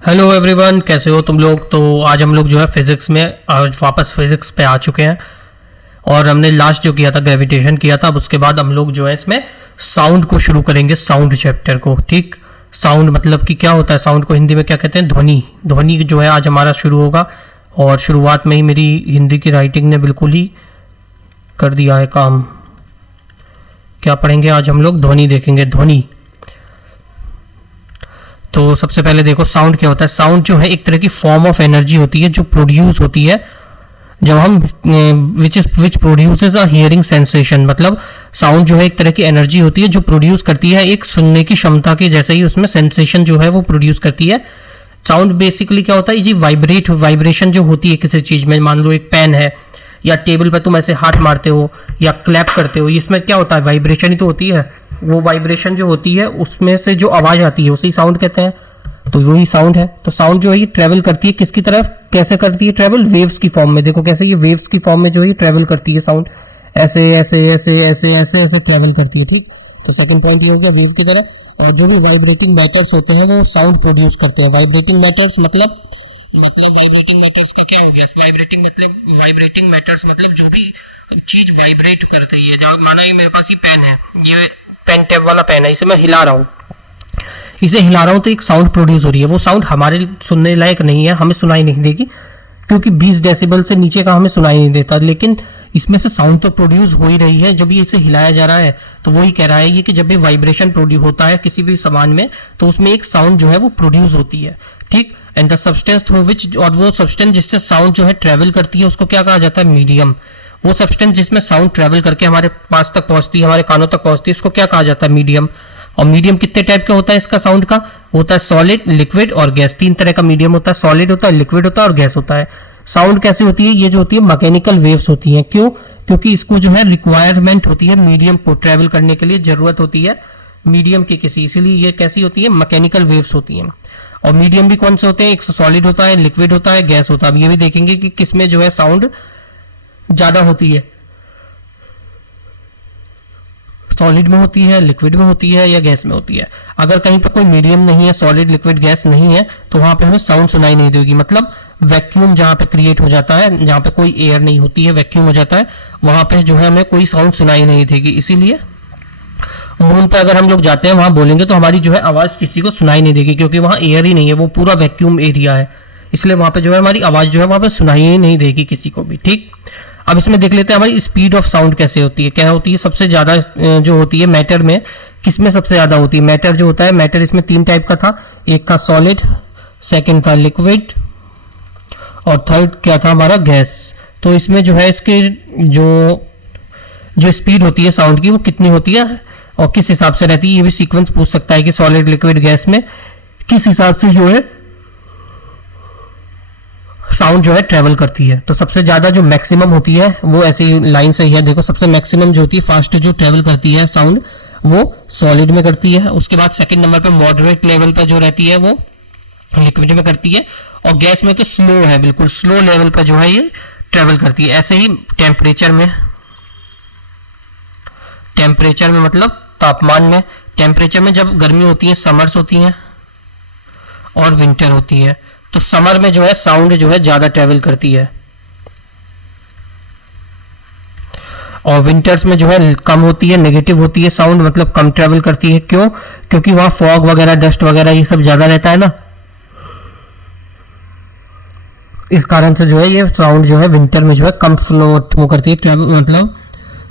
Hello everyone, कैसे हो तुम लोग। तो आज हम लोग जो है फिजिक्स में आज वापस फिजिक्स पे आ चुके हैं। और हमने लास्ट जो किया था ग्रेविटेशन किया था। अब उसके बाद हम लोग जो है इसमें साउंड को शुरू करेंगे, साउंड चैप्टर को। ठीक, साउंड मतलब कि क्या होता है, साउंड को हिंदी में क्या कहते हैं, ध्वनि। ध्वनि जो है आज हमारा शुरू होगा। और शुरुआत में ही मेरी हिंदी की राइटिंग ने बिल्कुल ही कर दिया है काम। क्या पढ़ेंगे आज हम लोग, ध्वनि देखेंगे, ध्वनि। तो सबसे पहले देखो साउंड क्या होता है। साउंड जो है एक तरह की फॉर्म ऑफ एनर्जी होती है जो प्रोड्यूस होती है जब हम which produces a hearing sensation. मतलब साउंड जो है एक तरह की एनर्जी होती है जो प्रोड्यूस करती है एक सुनने की क्षमता के जैसे ही उसमें सेंसेशन जो है वो प्रोड्यूस करती है। साउंड बेसिकली क्या होता है जी, वाइब्रेशन जो होती है किसी चीज में। मान लो एक पेन है या टेबल पर तुम ऐसे हाथ मारते हो या क्लैप करते हो, इसमें क्या होता है, वाइब्रेशन ही तो होती है। वो वाइब्रेशन जो होती है उसमें से जो आवाज आती है उसे साउंड कहते हैं। तो वही साउंड है। तो साउंड जो है ये ट्रेवल करती है किसकी तरफ, कैसे करती है ट्रेवल, वेव्स की फॉर्म में। देखो कैसे ये वेव्स की फॉर्म में जो है ट्रेवल करती है साउंड, ऐसे ऐसे ऐसे ऐसे ऐसे ऐसे ट्रेवल करती है। ठीक, तो सेकंड पॉइंट ये हो गया वेव की तरह। और जो भी वाइब्रेटिंग मैटर्स होते हैं वो साउंड प्रोड्यूस करते हैं। वाइब्रेटिंग मैटर्स मतलब वाइब्रेटिंग मैटर्स का क्या हो गया, वाइब्रेटिंग मैटर्स मतलब जो भी चीज वाइब्रेट करती है। माना ये मेरे पास ये पेन है, ये पेन टैब वाला पेन है, इसे मैं हिला रहा हूँ, इसे हिला रहा हूँ तो एक साउंड प्रोड्यूस हो रही है। वो साउंड हमारे सुनने लायक नहीं है, हमें सुनाई नहीं देगी क्योंकि 20 डेसिबल से नीचे का हमें सुनाई नहीं देता। लेकिन इसमें से साउंड तो प्रोड्यूस हो ही रही है जब ये इसे हिलाया जा रहा है। तो वही कह रहा है ये कि जब भी वाइब्रेशन प्रोड्यूस होता है किसी भी सामान में तो उसमें एक साउंड जो है वो प्रोड्यूस होती है। ठीक, and the substance through which, और वो सब्सटेंस जिससे साउंड जो है ट्रेवल करती है उसको क्या कहा जाता है, मीडियम। वो सब्सटेंस जिसमें साउंड ट्रेवल करके हमारे पास तक पहुंचती है, हमारे कानों तक पहुंचती है, उसको क्या कहा जाता है, मीडियम। और मीडियम कितने टाइप का होता है इसका, साउंड का होता है सॉलिड, लिक्विड और गैस। तीन तरह का मीडियम होता है, सॉलिड होता है, लिक्विड होता है और गैस होता है। साउंड कैसे होती है, ये जो होती है मैकेनिकल वेव्स होती हैं। क्यों, क्योंकि इसको जो है रिक्वायरमेंट होती है मीडियम को ट्रेवल करने के लिए, जरूरत होती है मीडियम की किसी, इसीलिए ये कैसी होती है, मैकेनिकल वेव्स होती हैं। और मीडियम भी कौन से होते हैं, एक सॉलिड होता है, लिक्विड होता है, गैस होता है। अब ये भी देखेंगे कि किसमें जो है साउंड ज्यादा होती है, सॉलिड में होती है, लिक्विड में होती है या गैस में होती है। अगर कहीं पर कोई मीडियम नहीं है, सॉलिड लिक्विड गैस नहीं है, तो वहां पे हमें साउंड सुनाई नहीं देगी। मतलब वैक्यूम जहां पे क्रिएट हो जाता है, जहां पे कोई एयर नहीं होती है, वैक्यूम हो जाता है, वहां पे जो है हमें कोई साउंड सुनाई नहीं देगी। इसीलिए मून पे अगर हम लोग जाते हैं वहां बोलेंगे तो हमारी जो है आवाज किसी को सुनाई नहीं देगी क्योंकि वहां एयर ही नहीं है, वो पूरा वैक्यूम एरिया है। इसलिए वहां पे जो है हमारी आवाज जो है वहां पे सुनाई ही नहीं देगी किसी को भी। ठीक, अब इसमें देख लेते हैं हमारी स्पीड ऑफ साउंड कैसे होती है, क्या होती है। सबसे ज्यादा जो होती है मैटर में, किसमें सबसे ज्यादा होती है, मैटर जो होता है, मैटर इसमें तीन टाइप का था, एक था सॉलिड, सेकंड था लिक्विड और थर्ड क्या था हमारा, गैस। तो इसमें जो है इसके जो जो स्पीड होती है साउंड की वो कितनी होती है और किस हिसाब से रहती है, ये भी सीक्वेंस पूछ सकता है कि सॉलिड लिक्विड गैस में किस हिसाब से जो है साउंड जो है ट्रेवल करती है। तो सबसे ज्यादा जो मैक्सिमम होती है वो ऐसी लाइन से ही है, देखो सबसे मैक्सिमम जो होती है, फास्ट जो ट्रेवल करती है साउंड वो सॉलिड में करती है। उसके बाद सेकंड नंबर पे मॉडरेट लेवल पर जो रहती है वो लिक्विड में करती है। और गैस में तो स्लो है, बिल्कुल स्लो लेवल पर जो है ये ट्रेवल करती है। ऐसे ही टेम्परेचर में मतलब तापमान में, टेम्परेचर में जब गर्मी होती है, समर्स होती हैं और विंटर होती है, तो समर में जो है साउंड जो है ज्यादा ट्रेवल करती है और विंटर्स में जो है कम होती है, नेगेटिव होती है साउंड, मतलब कम ट्रेवल करती है। क्यों, क्योंकि वहां फॉग वगैरह, डस्ट वगैरह ये सब ज्यादा रहता है ना, इस कारण से जो है ये साउंड जो है विंटर में जो है कम फ्लो वो करती है, ट्रेवल मतलब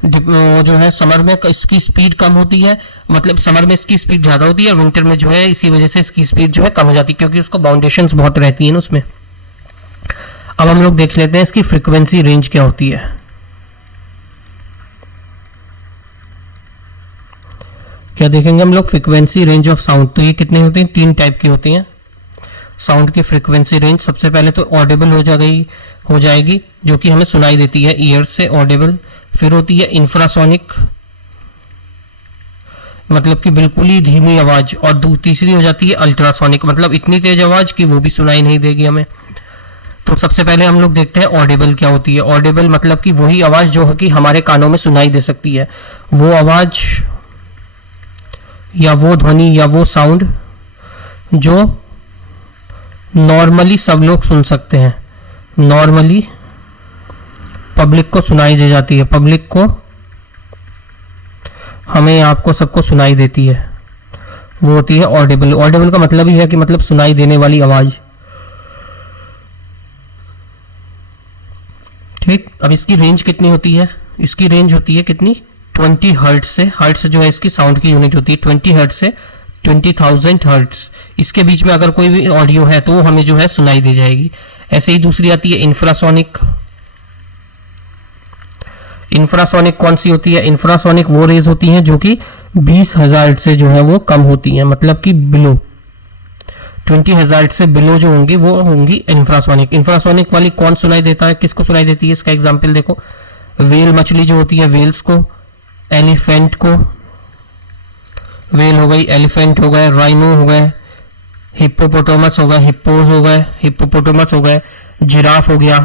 जो है समर में इसकी स्पीड कम होती है, मतलब समर में इसकी स्पीड ज़्यादा होती है और विंटर में जो है इसी वजह से इसकी स्पीड जो है कम हो जाती है क्योंकि उसको बाउंडेशंस बहुत रहती है ना उसमें। अब हम लोग देख लेते हैं इसकी फ्रीक्वेंसी रेंज क्या होती है। क्या देखेंगे हम लोग, फ्रीक्वेंसी रेंज ऑफ साउंड। तो ये कितनी होती है, तीन टाइप की होती हैं साउंड की फ्रीक्वेंसी रेंज। सबसे पहले तो ऑडिबल हो जाएगी जो कि हमें सुनाई देती है ईयर से, ऑडिबल। फिर होती है इंफ्रासोनिक, मतलब कि बिल्कुल ही धीमी आवाज। और तीसरी हो जाती है अल्ट्रासोनिक, मतलब इतनी तेज आवाज कि वो भी सुनाई नहीं देगी हमें। तो सबसे पहले हम लोग देखते हैं ऑडिबल क्या होती है। ऑडिबल मतलब कि वही आवाज जो है कि हमारे कानों में सुनाई दे सकती है, वो आवाज या वो ध्वनि या वो साउंड जो नॉर्मली सब लोग सुन सकते हैं, नॉर्मली पब्लिक को सुनाई दे जाती है, पब्लिक को, हमें आपको सबको सुनाई देती है, वो होती है ऑडिबल। ऑडिबल का मतलब ही है कि मतलब सुनाई देने वाली आवाज। ठीक, अब इसकी रेंज कितनी होती है? इसकी रेंज होती है कितनी? 20 हर्ट्ज से, हर्ट्ज जो है इसकी साउंड की यूनिट होती है, 20 हर्ट्ज से 20,000 हर्ट्ज। इसके बीच में अगर कोई भी ऑडियो है तो वो हमें जो है सुनाई दे जाएगी। ऐसे ही दूसरी आती है इंफ्रासोनिक। इंफ्रासोनिक कौन सी होती है? इंफ्रासोनिक वो रेज होती हैं जो कि 20,000 से जो है वो कम होती हैं, मतलब कि बिलो 20,000 से बिलो जो होंगी वो होंगी इंफ्रासोनिक। इंफ्रासोनिक वाली कौन सुनाई देता है, किसको सुनाई देती है? इसका एग्जाम्पल देखो, वेल मछली जो होती है, वेल्स को, एलिफेंट को, वेल हो गई, एलिफेंट हो गए, राइनो हो गए, हिप्पोपोटामस हो गए, हिप्पोज हो गए, हिप्पोपोटामस हो गए, जिराफ हो गया,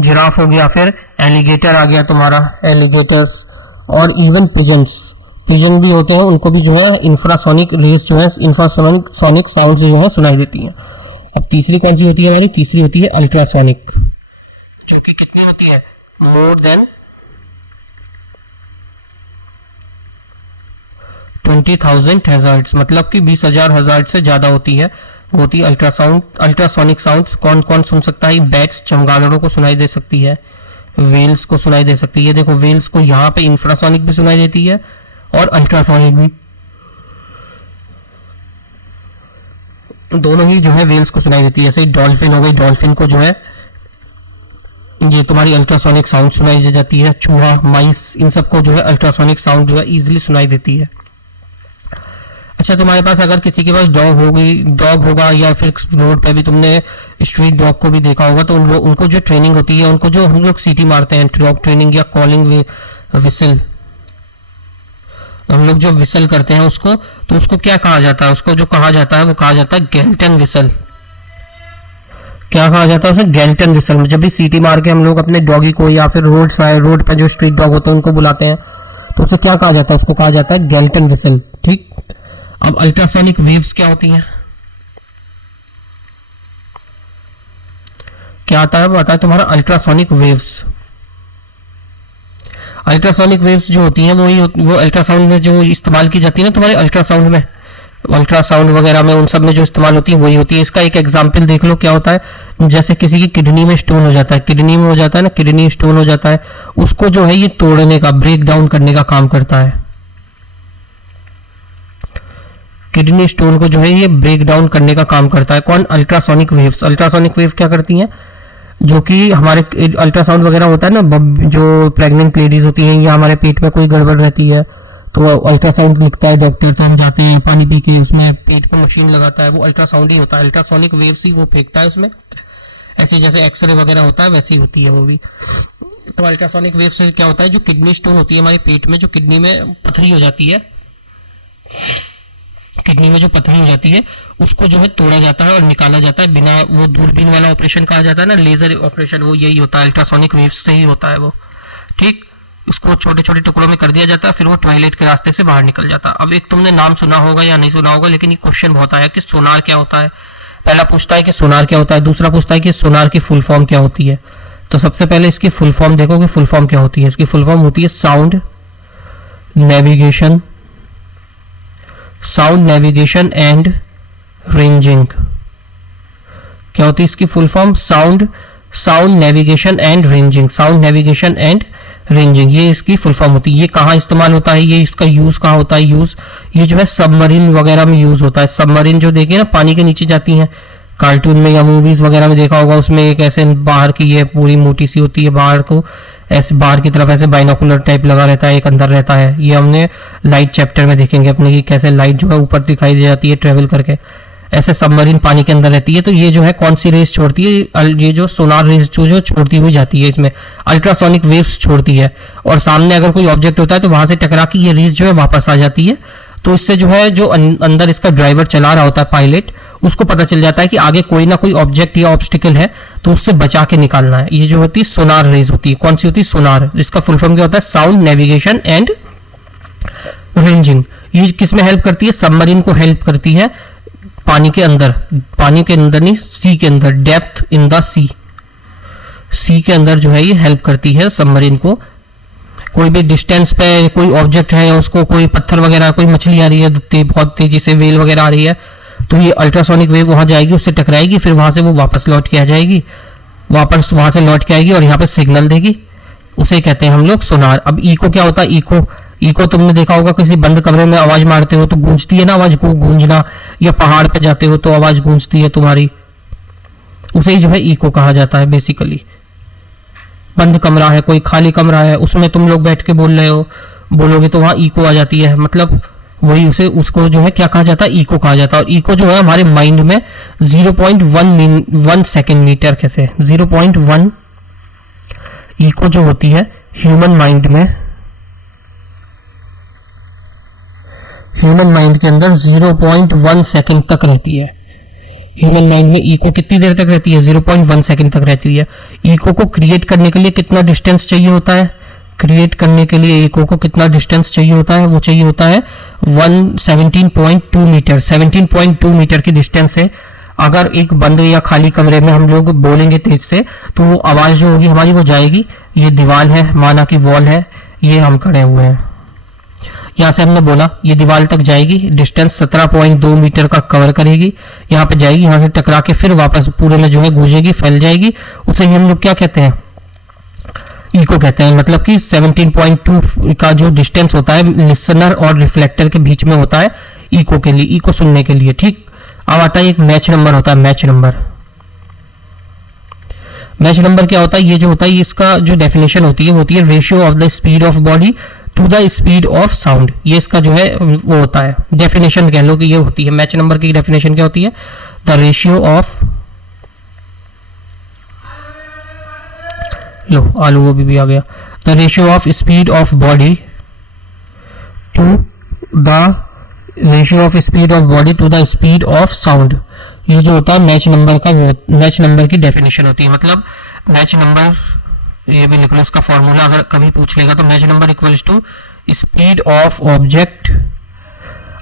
जिराफ हो गया, फिर एलिगेटर आ गया तुम्हारा, एलिगेटर्स, और इवन पिजन्स, पिजन भी होते हैं, उनको भी जो है इंफ्रासोनिक रेस जो है, इंफ्रासोनिक साउंड जो है सुनाई देती है। अब तीसरी कौन सी होती है हमारी? तीसरी होती है अल्ट्रासोनिक, जो कि कितनी होती है? मोर देन 20,000 हर्ट्ज, मतलब कि 20,000 हर्ट्ज से ज्यादा होती है, वो होती है अल्ट्रासाउंड। अल्ट्रासोनिक साउंड्स कौन कौन सुन सकता है? बैट्स, चमगादड़ों को सुनाई दे सकती है, वेल्स को सुनाई दे सकती है। देखो वेल्स को यहाँ पे इंफ्रासोनिक भी सुनाई देती है और अल्ट्रासोनिक भी, दोनों ही जो है वेल्स को सुनाई देती है। ऐसे ही डॉल्फिन हो गई, डॉल्फिन को जो है ये तुम्हारी अल्ट्रासोनिक साउंड सुनाई दे जाती है। चूहा, माइस, इन सबको जो है अल्ट्रासोनिक साउंड जो है इजीली सुनाई देती है। अच्छा, तुम्हारे पास अगर किसी के पास डॉग होगा या फिर रोड पे भी तुमने स्ट्रीट डॉग को भी देखा होगा, तो उनको जो ट्रेनिंग होती है, उनको जो हम लोग सीटी मारते हैं, डॉग ट्रेनिंग या कॉलिंग विसल, हम लोग जो विसल करते हैं उसको, तो उसको क्या कहा जाता है? उसको जो कहा जाता है वो कहा जाता है गैल्टन विसल। क्या कहा जाता है उसे? Galton whistle. जब भी सीटी मार के हम लोग अपने डॉगी को या फिर रोड पर जो स्ट्रीट डॉग होते हैं उनको बुलाते हैं, तो उसे क्या कहा जाता है? उसको कहा जाता है गैल्टन विसल। ठीक, अब अल्ट्रासोनिक वेव्स क्या होती हैं? क्या आता है? वो आता है तुम्हारा अल्ट्रासोनिक वेव्स। अल्ट्रासोनिक वेव्स जो होती हैं वो अल्ट्रासाउंड में जो इस्तेमाल की जाती है ना तुम्हारे अल्ट्रासाउंड में, अल्ट्रासाउंड वगैरह में, उन सब में जो इस्तेमाल होती है वही होती है। इसका एक एग्जांपल देख लो, क्या होता है? जैसे किसी की किडनी में स्टोन हो जाता है, किडनी में हो जाता है ना, किडनी स्टोन हो जाता है, उसको जो है ये तोड़ने का, ब्रेक डाउन करने का काम करता है। किडनी स्टोन को जो है ये ब्रेक डाउन करने का काम करता है कौन? Ultrasonic waves. अल्ट्रासोनिक वेव क्या करती हैं? जो कि हमारे अल्ट्रासाउंड वगैरह होता है ना, जो प्रेग्नेंट लेडीज होती हैं या हमारे पेट में कोई गड़बड़ रहती है, तो अल्ट्रासाउंड लिखता है डॉक्टर, तो हम जाते हैं पानी पी के, उसमें पेट पर मशीन लगाता है, वो अल्ट्रासाउंड ही होता है, अल्ट्रासोनिक वेव्स ही वो फेंकता है उसमें। ऐसे जैसे एक्सरे वगैरह होता है वैसी होती है वो भी। तो अल्ट्रासोनिक वेव से क्या होता है? जो किडनी स्टोन होती है हमारे पेट में, जो किडनी में पथरी हो जाती है, किडनी में जो पथरी हो जाती है उसको जो है तोड़ा जाता है और निकाला जाता है बिना, वो दूरबीन वाला ऑपरेशन कहा जाता है ना, लेजर ऑपरेशन, वो यही होता है, अल्ट्रासोनिक वेव्स से ही होता है वो। ठीक, उसको छोटे छोटे टुकड़ों में कर दिया जाता है, फिर वो टॉयलेट के रास्ते से बाहर निकल जाता है। अब एक तुमने नाम सुना होगा या नहीं सुना होगा, लेकिन ये क्वेश्चन बहुत आया कि सोनार क्या होता है। पहला पूछता है कि सोनार क्या होता है, दूसरा पूछता है कि सोनार की फुल फॉर्म क्या होती है। तो सबसे पहले इसकी फुल फॉर्म देखो कि फुल फॉर्म क्या होती है। इसकी फुल फॉर्म होती है sound navigation, sound navigation and ranging. क्या होती है इसकी full form? Sound navigation and ranging, sound navigation and ranging, ये इसकी फुल फॉर्म होती है। ये कहाँ इस्तेमाल होता है? ये इसका यूज कहाँ होता है? यूज ये जो है सबमरीन वगैरह में यूज होता है। सबमरीन जो देखिए ना पानी के नीचे जाती हैं, कार्टून में या मूवीज वगैरह में देखा होगा, उसमें एक ऐसे बाहर की ये पूरी मोटी सी होती है, बाहर को ऐसे बाहर की तरफ ऐसे बाइनोकुलर टाइप लगा रहता है, एक अंदर रहता है। ये हमने लाइट चैप्टर में देखेंगे अपने की कैसे लाइट जो है ऊपर दिखाई दे जाती है ट्रेवल करके, ऐसे सबमरीन पानी के अंदर रहती है। तो ये जो है कौन सी रेस छोड़ती है? ये जो सोनार रेस जो छोड़ती हुई जाती है, इसमें अल्ट्रासोनिक वेव्स छोड़ती है, और सामने अगर कोई ऑब्जेक्ट होता है तो वहां से टकरा के ये रेस जो है वापस आ जाती है। तो इससे जो है जो अंदर इसका ड्राइवर चला रहा होता है, पायलट, उसको पता चल जाता है कि आगे कोई ना कोई ऑब्जेक्ट या ऑब्स्टिकल है, तो उससे बचा के निकालना है। ये जो होती है सोनार रेज होती है। कौन सी होती है? सोनार, जिसका फुल फॉर्म क्या होता है? Sound navigation and ranging. ये किस में हेल्प करती है? सबमरीन को हेल्प करती है पानी के अंदर नहीं, सी के अंदर, डेप्थ इन द सी के अंदर जो है ये हेल्प करती है सबमरीन को। कोई भी डिस्टेंस पे कोई ऑब्जेक्ट है, उसको कोई पत्थर वगैरह, कोई मछली आ रही है बहुत तेजी से, वेल वगैरह आ रही है, तो ये अल्ट्रासोनिक वेव वहां जाएगी, उससे टकराएगी, फिर वहां से वो वापस लौट के आ जाएगी, वापस वहां से लौट के आएगी और यहाँ पे सिग्नल देगी, उसे कहते हैं हम लोग सोनार। अब इको क्या होता है? इको तुमने देखा होगा, किसी बंद कमरे में आवाज मारते हो तो गूंजती है ना, आवाज को गूंजना, या पहाड़ पे जाते हो तो आवाज गूंजती है तुम्हारी, उसे ही जो है इको कहा जाता है बेसिकली। बंद कमरा है, कोई खाली कमरा है, उसमें तुम लोग बैठ के बोलोगे तो वहां इको आ जाती है, मतलब वही उसको जो है क्या कहा जाता है? इको कहा जाता है। और इको जो है हमारे माइंड में 0.1 सेकेंड मीटर, कैसे 0.1 इको जो होती है ह्यूमन माइंड के अंदर 0.1 सेकेंड तक रहती है। ह्यूमन माइंड में इको कितनी देर तक रहती है? 0.1 सेकेंड तक रहती है। इको को क्रिएट करने के लिए कितना डिस्टेंस चाहिए होता है? क्रिएट करने के लिए इको को कितना डिस्टेंस चाहिए होता है? वो चाहिए होता है 17.2 मीटर। 17.2 मीटर की डिस्टेंस है। अगर एक बंद या खाली कमरे में हम लोग बोलेंगे तेज से, तो वो आवाज जो होगी हमारी वो जाएगी। ये दीवार है, माना कि वॉल है, ये हम खड़े हुए हैं, यहाँ से हमने बोला ये दीवार तक जाएगी, डिस्टेंस 17.2 मीटर का कवर करेगी, यहाँ पे जाएगी, यहाँ से टकरा के फिर वापस पूरे में जो है गूंजेगी, फैल जाएगी, उसे हम लोग क्या कहते हैं? इको कहते हैं। मतलब कि 17.2 का जो डिस्टेंस होता है लिसनर और रिफ्लेक्टर के बीच में होता है इको के लिए, इको सुनने के लिए। ठीक, अब आता है एक मैच नंबर होता है। मैच नंबर क्या होता है? ये जो होता है इसका जो डेफिनेशन होती है वो होती है ratio of the speed of body to the speed of sound. ये इसका जो है वो होता है डेफिनेशन, कह लो कि ये होती है। मैच नंबर की डेफिनेशन क्या होती है? द रेशियो ऑफ, लो आलू वो भी आ गया, the ratio of speed of body to the ratio of speed of body to the speed of sound. ये जो होता है मैच नंबर का, मैच नंबर की डेफिनेशन होती है। मतलब मैच नंबर, ये भी लिख लो इसका फॉर्मूला, अगर कभी पूछ लेगा तो Mach number equals to speed of object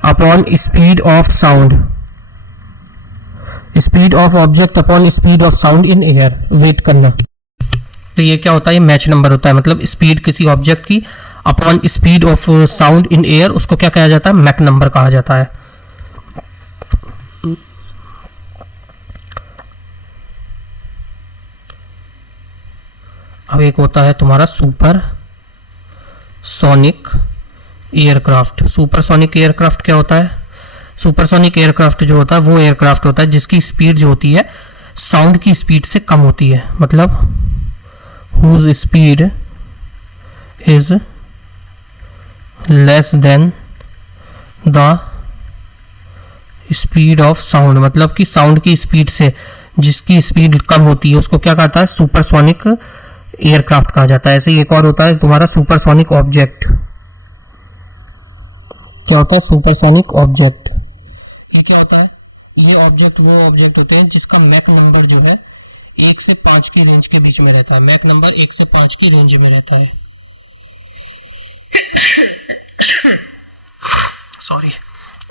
upon speed of sound, speed of object upon speed of sound in air. Wait करना, तो ये क्या होता है? मैच नंबर होता है। मतलब स्पीड किसी ऑब्जेक्ट की upon speed of sound in air, उसको क्या कहा जाता है? मैक नंबर कहा जाता है। अब एक होता है तुम्हारा super sonic aircraft. Supersonic aircraft क्या होता है? सुपरसोनिक एयरक्राफ्ट जो होता है वो एयरक्राफ्ट होता है जिसकी स्पीड जो होती है साउंड की स्पीड से कम होती है। मतलब whose speed is less than the speed of sound। मतलब कि साउंड की स्पीड से जिसकी स्पीड कम होती है उसको क्या कहता है? सुपरसोनिक एयरक्राफ्ट कहा जाता है। ऐसे ही एक और होता है तुम्हारा सुपरसोनिक ऑब्जेक्ट। क्या होता है? Supersonic object. ये क्या होता है? ये ऑब्जेक्ट वो ऑब्जेक्ट होते हैं जिसका मैक नंबर जो है 1 से 5 की रेंज के बीच में रहता है। मैक नंबर 1 से 5 की रेंज में रहता है। सॉरी,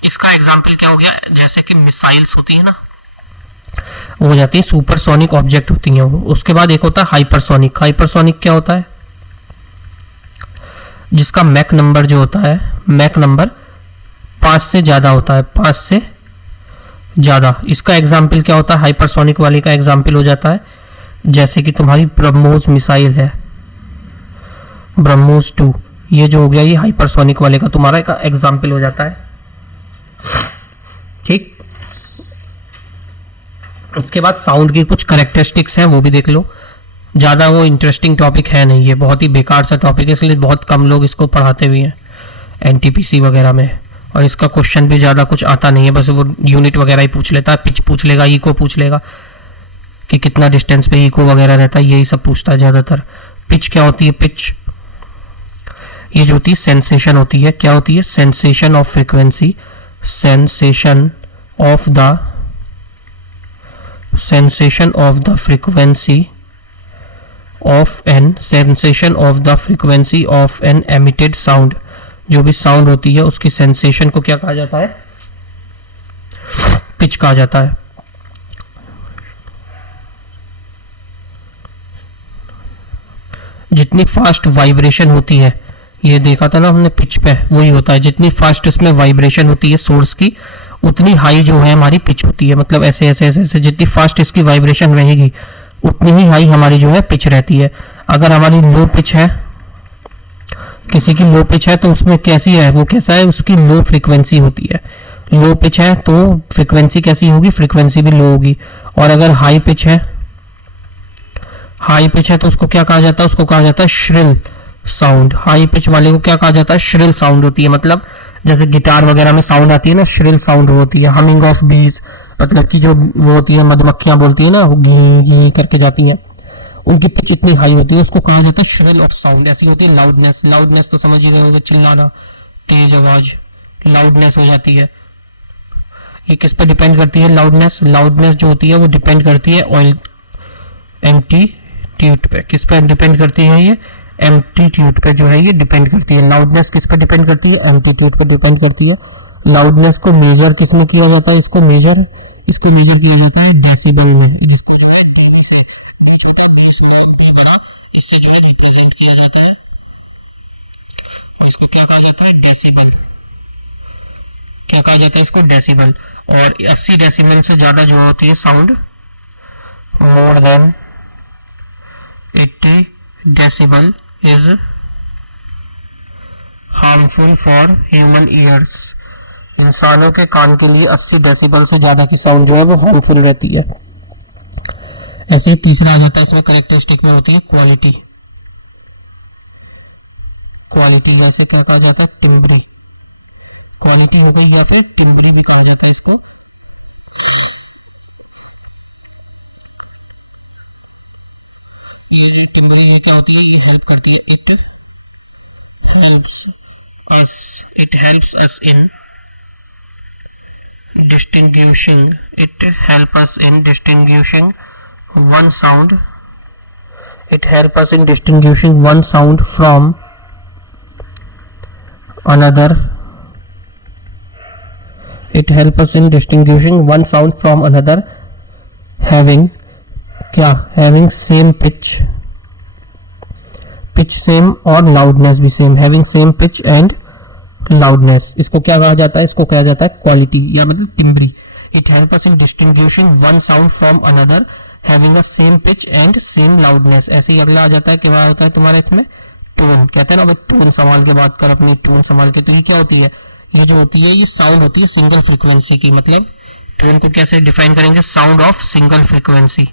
इसका एग्जाम्पल क्या हो गया? जैसे कि मिसाइल्स होती है ना, वो हो जाती है सुपरसोनिक ऑब्जेक्ट होती हैं वो। उसके बाद एक होता है हाइपरसोनिक। हाइपरसोनिक क्या होता है? जिसका मैक नंबर जो होता है, मैक नंबर 5 से ज्यादा होता है, 5 से ज्यादा। इसका एग्जाम्पल क्या होता है? हाइपरसोनिक वाले का एग्जाम्पल हो जाता है जैसे कि तुम्हारी ब्रह्मोस मिसाइल है, ब्रह्मोस 2, ये जो हो गया ये हाइपरसोनिक वाले का तुम्हारा का एग्जाम्पल हो जाता है। ठीक, उसके बाद साउंड की कुछ कैरेक्टरिस्टिक्स हैं, वो भी देख लो। ज़्यादा वो इंटरेस्टिंग टॉपिक है नहीं, ये बहुत ही बेकार सा टॉपिक है, इसलिए बहुत कम लोग इसको पढ़ाते भी हैं एनटीपीसी वगैरह में। और इसका क्वेश्चन भी ज़्यादा कुछ आता नहीं है, बस वो यूनिट वगैरह ही पूछ लेता है, पिच पूछ लेगा, इको पूछ लेगा कि कितना डिस्टेंस पे इको वगैरह रहता है, यही सब पूछता है ज़्यादातर। पिच क्या होती है? पिच ये जो होती है सेंसेशन होती है। क्या होती है? Sensation of frequency, sensation of the frequency of an emitted sound। जो भी साउंड होती है उसकी सेंसेशन को क्या कहा जाता है? पिच कहा जाता है। जितनी फास्ट वाइब्रेशन होती है, ये देखा था ना हमने पिच पे, वही होता है, जितनी फास्ट इसमें वाइब्रेशन होती है सोर्स की, उतनी हाई जो है हमारी पिच होती है। मतलब ऐसे ऐसे ऐसे ऐसे जितनी फास्ट इसकी वाइब्रेशन रहेगी उतनी ही हाई हमारी जो है पिच रहती है। अगर हमारी लो पिच है, किसी की लो पिच है, तो उसमें कैसी है, वो कैसा है, उसकी लो फ्रीक्वेंसी होती है। लो पिच है तो फ्रीक्वेंसी कैसी होगी, फ्रीक्वेंसी भी लो होगी। और अगर हाई पिच है, हाई पिच है तो उसको क्या कहा जाता है, उसको कहा जाता है श्रिल साउंड। हाई पिच वाले को क्या कहा जाता है, श्रिल साउंड होती है। मतलब जैसे गिटार वगैरह में साउंड आती है ना, श्रिल साउंड होती है। हमिंग ऑफ बीज, मतलब कि जो वो होती है, मधुमक्खियां बोलती है ना, वो घी घी करके जाती हैं, उनकी पिच इतनी हाई होती है, उसको कहा जाता है श्रिल ऑफ साउंड। ऐसी होती है लाउडनेस। लाउडनेस तो समझ ही गए होंगे, चिल्लाना, तेज आवाज, लाउडनेस हो जाती है। ये किस पर डिपेंड करती है लाउडनेस? लाउडनेस जो होती है वो डिपेंड करती है ऑयल एम्पलीट्यूड पे। किस पर डिपेंड करती है ये? एम्पलीट्यूड पे जो है ये डिपेंड करती है। लाउडनेस किस पर डिपेंड करती है? एम्पलीट्यूड पर डिपेंड करती है। लाउडनेस को मेजर किस में किया जाता है? इसको मेजर किया जाता है डेसिबल में, जिसको जो है डीबी से, डी छोटा बी स्मॉल बी बड़ा, इससे जो है रिप्रेजेंट किया जाता है। और इसको क्या कहा जाता है? डेसिबल। क्या कहा जाता है इसको? डेसिबल। और 80 डेसिबल से ज्यादा जो होती है sound, more than 80 decibel is harmful for human ears. इंसानों के कान के लिए 80 डेसिबल से ज्यादा की साउंड जो है वो हार्मफुल रहती है। ऐसे ही तीसरा आ जाता है इसमें कैरेक्टरिस्टिक में होती है क्वालिटी। क्वालिटी जैसे क्या कहा जाता है? टिम्ब्री। क्वालिटी हो गई, या फिर टिम्ब्री भी कहा जाता है इसको। ये टिम्ब्री ये क्या होती है? ये हेल्प करती है, it helps us in distinguishing one sound. It helps us in distinguishing one sound from another. It helps us in distinguishing one sound from another, having same pitch same और loudness भी same, having same pitch and loudness. इसको क्या कहा जाता है? इसको कहा जाता है क्वालिटी, या मतलब timbre. It help us in distinguishing one sound from another, having a same pitch and same loudness. ऐसे ही अगला आ जाता है, क्या होता है तुम्हारे इसमें? टोन। कहते हैं ना भाई, टोन संभाल के बात कर, अपनी टोन संभाल के। तो ये क्या होती है? ये जो होती है, ये साउंड होती है सिंगल फ्रीक्वेंसी की। मतलब टोन को कैसे डिफाइन करेंगे? Sound of single frequency.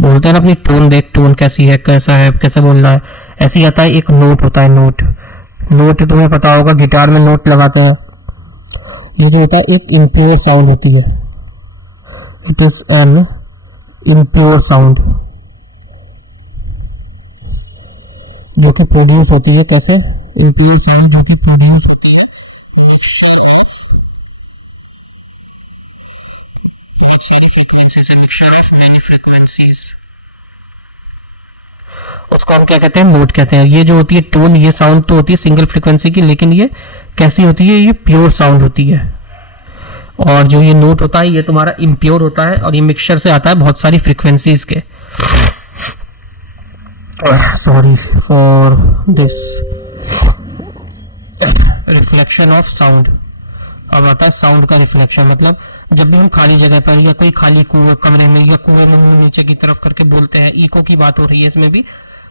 बोलते हैं ना अपनी टोन देख, टोन कैसी है, कैसा है, कैसे बोलना है। ऐसे ही आता है एक नोट होता है, नोट तुम्हें पता होगा, गिटार में नोट लगाते हैं। ये जो होता है एक इम्प्योर साउंड होती है, it is an impure sound, जो कि प्रोड्यूस होती है। कैसे? इम्प्योर साउंड जो कि प्रोड्यूस होती है उसको हम क्या कहते हैं? नोट कहते हैं। ये जो होती है टोन, ये साउंड तो होती है सिंगल फ्रीक्वेंसी की, लेकिन ये कैसी होती है? ये प्योर साउंड होती है। और जो ये नोट होता है ये तुम्हारा इम्प्योर होता है, और ये मिक्सचर से आता है बहुत सारी फ्रीक्वेंसीज के। Sorry for this. Reflection of sound. अब आता है साउंड का रिफ्लेक्शन। मतलब जब भी हम खाली जगह पर या कोई खाली कमरे में या कुएं में मुंह नीचे की तरफ करके बोलते हैं, इको की बात हो रही है इसमें भी,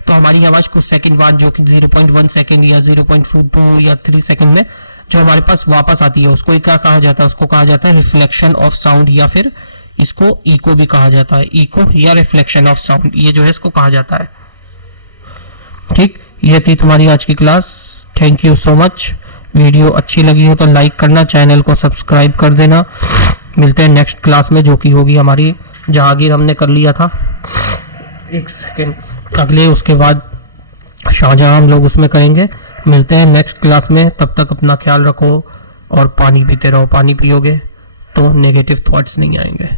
तो हमारी आवाज कुछ सेकंड बाद, जो कि 0.1 सेकंड या 0.2 या 3 सेकंड में जो हमारे पास वापस आती है, उसको क्या कहा जाता है? उसको कहा जाता है रिफ्लेक्शन ऑफ साउंड, या फिर इसको इको भी कहा जाता है। इको या रिफ्लेक्शन ऑफ साउंड, ये जो है इसको कहा जाता है। ठीक, ये थी तुम्हारी आज की class. Thank you so much. Video अच्छी लगी हो तो लाइक करना, चैनल को सब्सक्राइब कर देना। मिलते हैं नेक्स्ट क्लास में, जो कि होगी हमारी जहांगीर हमने कर लिया था। एक सेकेंड, अगले उसके बाद शाहजहां हम लोग उसमें करेंगे। मिलते हैं नेक्स्ट क्लास में, तब तक अपना ख्याल रखो और पानी पीते रहो। पानी पियोगे तो नेगेटिव थॉट्स नहीं आएंगे।